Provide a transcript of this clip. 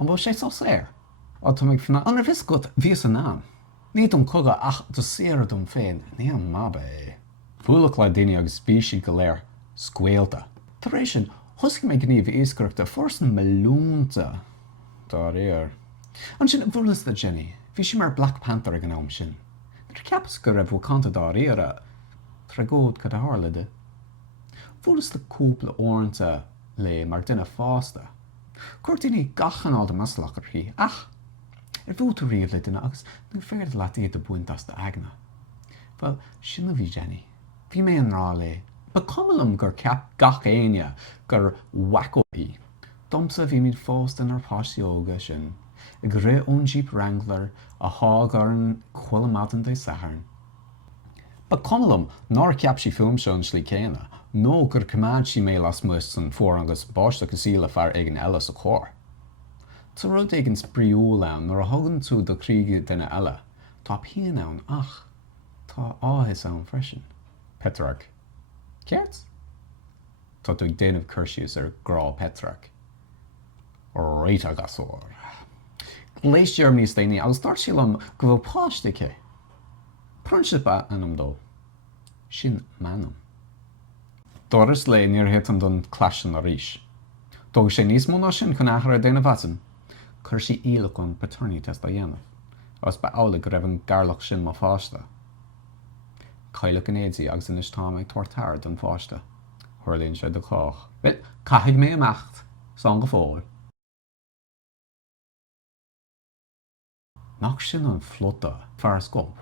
an bhfuil sé so séir. Á tá ag fanna anar bhís go bhí an ná. Ní dom cogad ach do séar dom féin, ní an maba é. Bhuailach le daine agus bíisi go léir scualta. Tar éis sin, thusc mé gníomh éascaireachta fórsan melúnta dá réir. An sin bhualas le Jenny, bhí si mar Black Panther ag an am sin. Nar ceapas go raibh bhcanta dá réire tragód go a hálaide. Bhualas le cúpla óanta le mar duine fásta. Cuir daoine gachanáil de maslachar hí, ach, bhúta riomh le duine agus nó féad leat iad a buintas de agna. Well, sinna bhí Jenny. Bhí mé an rá le. Ba cumlam gur ceap gach éine gur wacko hí. Domsa bhí míad fóstan ar páisióga sin. Ag ré ón Jeep Wrangler a hág ar an chuilamadan de saharn. Ba cumlam nar ceap sí film seán slí céine, nó gur cumad sí mé las muist san fór agus báiste go síla fear ag an eile sa chóir. Tá rud ag an spríú ann nar a thugann tú do críige duine eile, tá píon ann ach tá áthas ann freisin. Petrarch. Ceart? Tá tú ag déanamh cursiús ar grá Petrarch. Réit agus Saor. Léis Germany staine agus dar sílam go bhfuil páiste ché. Pronsipa anam dó. Sin manam. Doras le níor hit an don clasan a ríis. Dóg sé níos móna sin chun achar a déanamh vatan, chur sí ílach an paternity test a dhéanamh, agus ba ála go raibh an garlach sin má fásta. Cailleach an éadí agus in is táim ag tuairtear don fásta. Thuirlíonn sé do chlách. Well, caithfidh mé amacht, san go fóil. Nach sin an flotta fear scop.